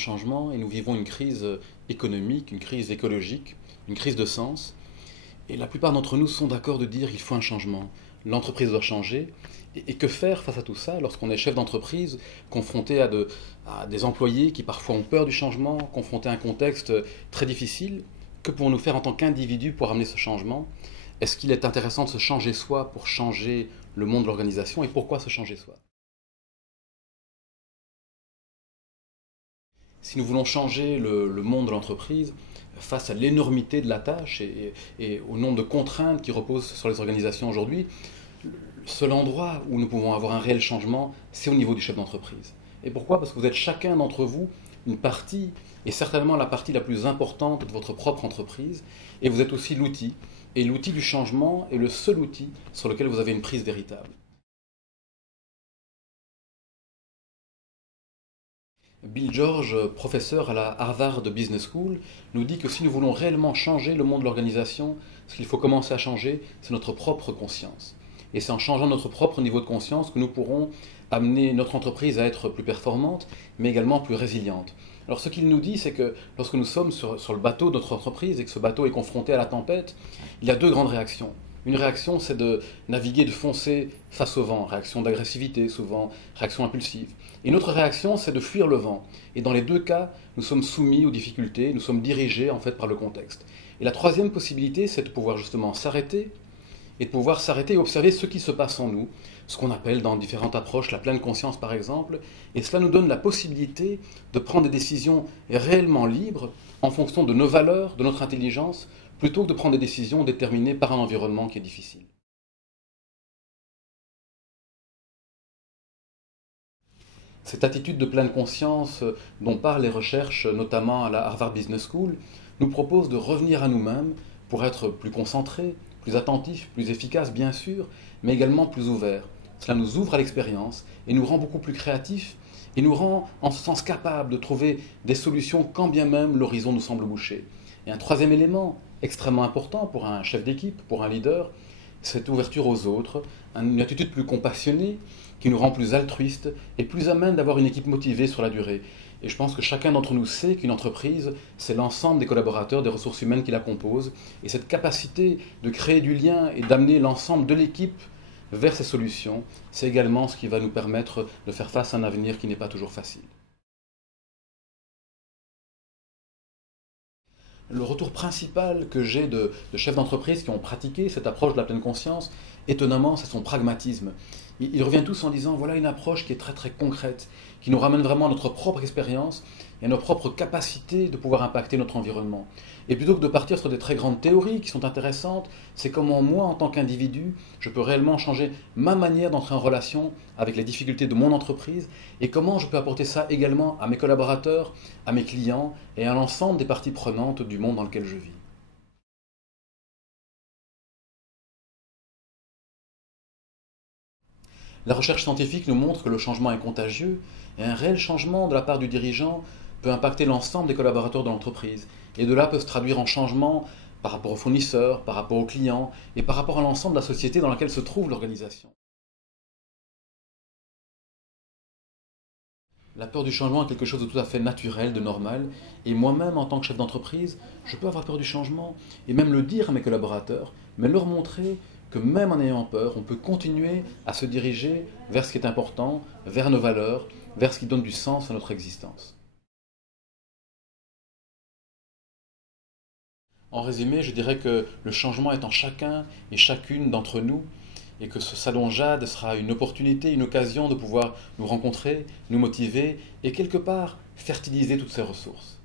changement et nous vivons une crise économique, une crise écologique, une crise de sens. Et la plupart d'entre nous sont d'accord de dire qu'il faut un changement. L'entreprise doit changer. Et que faire face à tout ça lorsqu'on est chef d'entreprise, confronté à des employés qui parfois ont peur du changement, confronté à un contexte très difficile? Que pouvons-nous faire en tant qu'individu pour amener ce changement? Est-ce qu'il est intéressant de se changer soi pour changer le monde de l'organisation? Et pourquoi se changer soi? Si nous voulons changer le monde de l'entreprise, face à l'énormité de la tâche et au nombre de contraintes qui reposent sur les organisations aujourd'hui, le seul endroit où nous pouvons avoir un réel changement, c'est au niveau du chef d'entreprise. Et pourquoi? Parce que vous êtes chacun d'entre vous une partie, et certainement la partie la plus importante de votre propre entreprise, et vous êtes aussi l'outil. Et l'outil du changement est le seul outil sur lequel vous avez une prise véritable. Bill George, professeur à la Harvard Business School, nous dit que si nous voulons réellement changer le monde de l'organisation, ce qu'il faut commencer à changer, c'est notre propre conscience. Et c'est en changeant notre propre niveau de conscience que nous pourrons amener notre entreprise à être plus performante, mais également plus résiliente. Alors ce qu'il nous dit, c'est que lorsque nous sommes sur le bateau de notre entreprise et que ce bateau est confronté à la tempête, il y a deux grandes réactions. Une réaction, c'est de naviguer, de foncer face au vent, réaction d'agressivité souvent, réaction impulsive. Et une autre réaction, c'est de fuir le vent. Et dans les deux cas, nous sommes soumis aux difficultés, nous sommes dirigés en fait par le contexte. Et la troisième possibilité, c'est de pouvoir justement s'arrêter et de pouvoir s'arrêter et observer ce qui se passe en nous, ce qu'on appelle dans différentes approches la pleine conscience par exemple, et cela nous donne la possibilité de prendre des décisions réellement libres en fonction de nos valeurs, de notre intelligence, plutôt que de prendre des décisions déterminées par un environnement qui est difficile. Cette attitude de pleine conscience dont parlent les recherches, notamment à la Harvard Business School, nous propose de revenir à nous-mêmes pour être plus concentrés, plus attentifs, plus efficaces bien sûr, mais également plus ouverts. Cela nous ouvre à l'expérience et nous rend beaucoup plus créatifs et nous rend en ce sens capables de trouver des solutions quand bien même l'horizon nous semble bouché. Et un troisième élément extrêmement important pour un chef d'équipe, pour un leader, cette ouverture aux autres, une attitude plus compassionnée qui nous rend plus altruistes et plus à même d'avoir une équipe motivée sur la durée. Et je pense que chacun d'entre nous sait qu'une entreprise, c'est l'ensemble des collaborateurs, des ressources humaines qui la composent. Et cette capacité de créer du lien et d'amener l'ensemble de l'équipe vers ces solutions, c'est également ce qui va nous permettre de faire face à un avenir qui n'est pas toujours facile. Le retour principal que j'ai de chefs d'entreprise qui ont pratiqué cette approche de la pleine conscience, étonnamment, c'est son pragmatisme. Ils reviennent tous en disant, voilà une approche qui est très très concrète, qui nous ramène vraiment à notre propre expérience et à nos propres capacités de pouvoir impacter notre environnement. Et plutôt que de partir sur des très grandes théories qui sont intéressantes, c'est comment moi, en tant qu'individu, je peux réellement changer ma manière d'entrer en relation avec les difficultés de mon entreprise et comment je peux apporter ça également à mes collaborateurs, à mes clients et à l'ensemble des parties prenantes du monde dans lequel je vis. La recherche scientifique nous montre que le changement est contagieux et un réel changement de la part du dirigeant peut impacter l'ensemble des collaborateurs de l'entreprise. Et de là peut se traduire en changement par rapport aux fournisseurs, par rapport aux clients et par rapport à l'ensemble de la société dans laquelle se trouve l'organisation. La peur du changement est quelque chose de tout à fait naturel, de normal. Et moi-même, en tant que chef d'entreprise, je peux avoir peur du changement et même le dire à mes collaborateurs, mais leur montrer que même en ayant peur, on peut continuer à se diriger vers ce qui est important, vers nos valeurs, vers ce qui donne du sens à notre existence. En résumé, je dirais que le changement est en chacun et chacune d'entre nous et que ce salon Jade sera une opportunité, une occasion de pouvoir nous rencontrer, nous motiver et quelque part fertiliser toutes ces ressources.